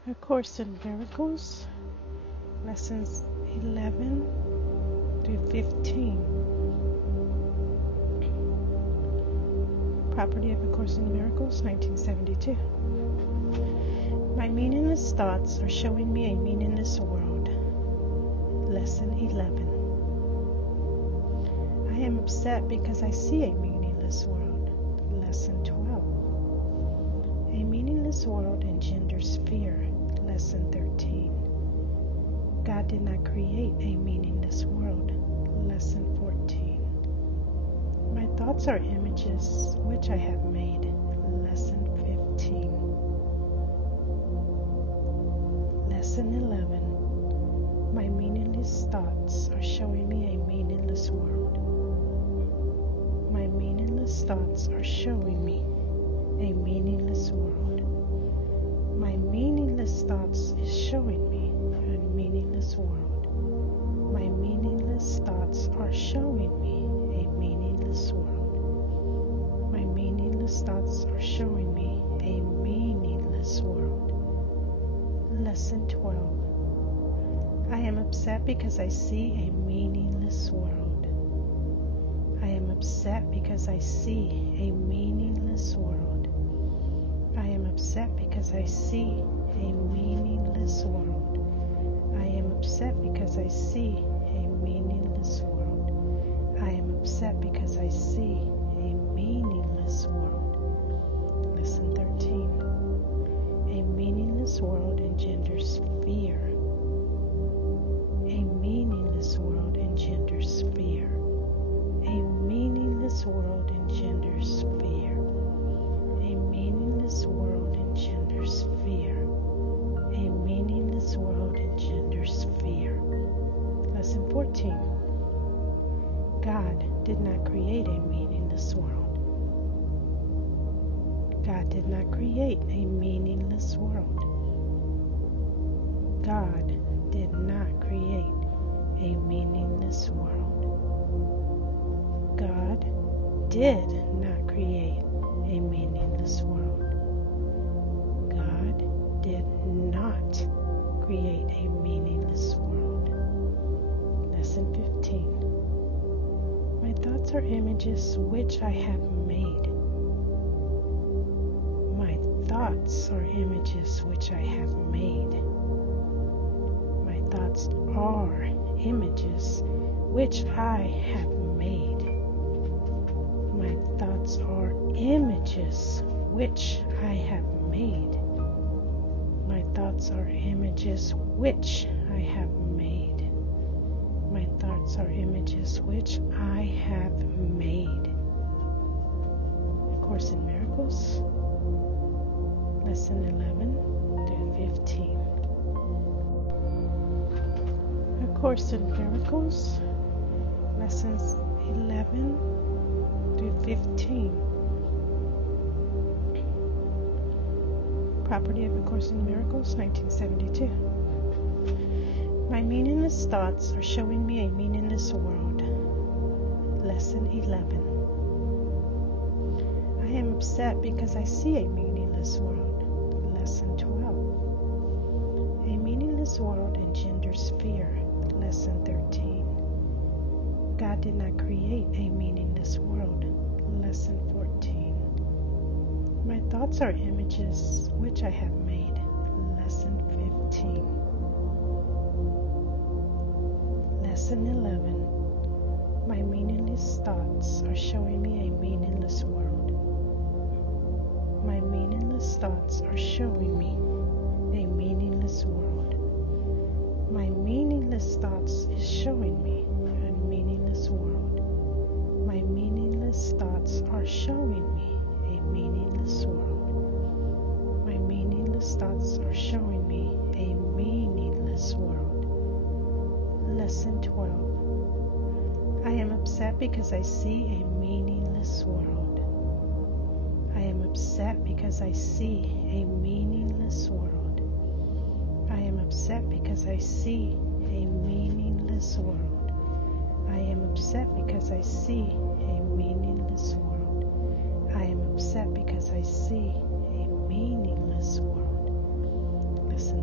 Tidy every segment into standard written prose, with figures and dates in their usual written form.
A Course in Miracles, Lessons 11 through 15. Property of A Course in Miracles, 1972. My meaningless thoughts are showing me a meaningless world. Lesson 11. I am upset because I see a meaningless world. Lesson 12. A meaningless world engenders fear. Lesson 13. God did not create a meaningless world. Lesson 14. My thoughts are images which I have made. Lesson 15. Lesson 11. My meaningless thoughts are showing me a meaningless world. My meaningless thoughts are showing me a meaningless world. My meaningless thoughts is showing me a meaningless world. My meaningless thoughts are showing me a meaningless world. My meaningless thoughts are showing me a meaningless world. Lesson 12. I am upset because I see a meaningless world. I am upset because I see a meaningless world. I am upset because I see a meaningless world. I am upset because I see a meaningless world. I am upset because I see a meaningless world. Lesson 13. A meaningless world engenders fear. A meaningless world engenders fear. A meaningless world engenders fear. A meaningless world engenders fear. A meaningless world engenders fear. Lesson 14. God did not create a meaningless world. God did not create a meaningless world. God did not create a meaningless world. God did not create a meaningless world. God did not create a meaningless world. Lesson 15. My thoughts are images which I have made. My thoughts are images which I have made. My thoughts are images which I have made. My thoughts are images which I have made. My thoughts are images which I have made. My thoughts are images which I have made. A Course in Miracles, Lesson 11 through 15. A Course in Miracles, Lessons 11 through 15. Property of A Course in Miracles, 1972. My meaningless thoughts are showing me a meaningless world. Lesson 11. I am upset because I see a meaningless world. Lesson 12. A meaningless world engenders fear. Lesson 13. God did not create a meaningless world. Lesson 14. My thoughts are images which I have made. Lesson 15. Lesson 11. My meaningless thoughts are showing me a meaningless world. My meaningless thoughts are showing me a meaningless world. My meaningless thoughts is showing me a meaningless world. My meaningless thoughts are showing me a meaningless world. My meaningless thoughts are showing me a meaningless world. Lesson 12. I am upset because I see a meaningless world. I am upset because I see a meaningless world. I am upset because I see a meaningless world. I am upset because I see a meaningless world. I am upset because I see a meaningless world. Lesson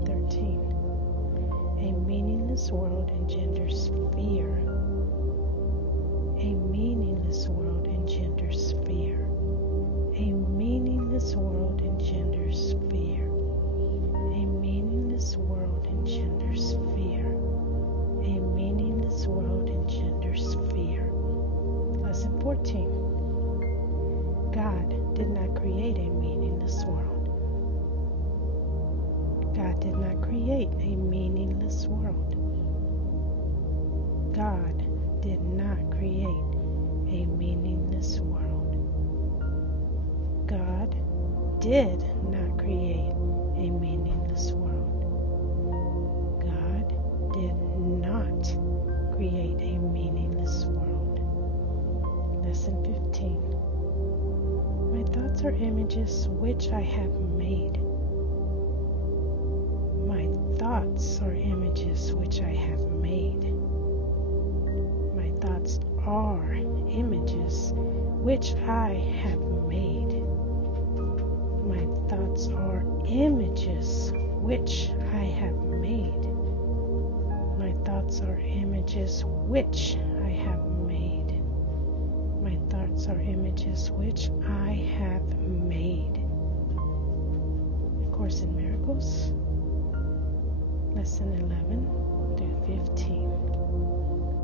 world engenders fear. A meaningless world engenders fear. A meaningless world engenders fear. A meaningless world engenders fear. A meaningless world engenders fear. Lesson 14. God did not create a meaningless world. God did not create a meaningless world. God did not create a meaningless world. God did not create a meaningless world. God did not create a meaningless world. Lesson 15. My thoughts are images which I have made. My thoughts are images which I have made. My thoughts are images which I have made. My thoughts are images which I have made. My thoughts are images which I have made. My thoughts are images which I have made. A Course in Miracles, Lesson 11 through 15.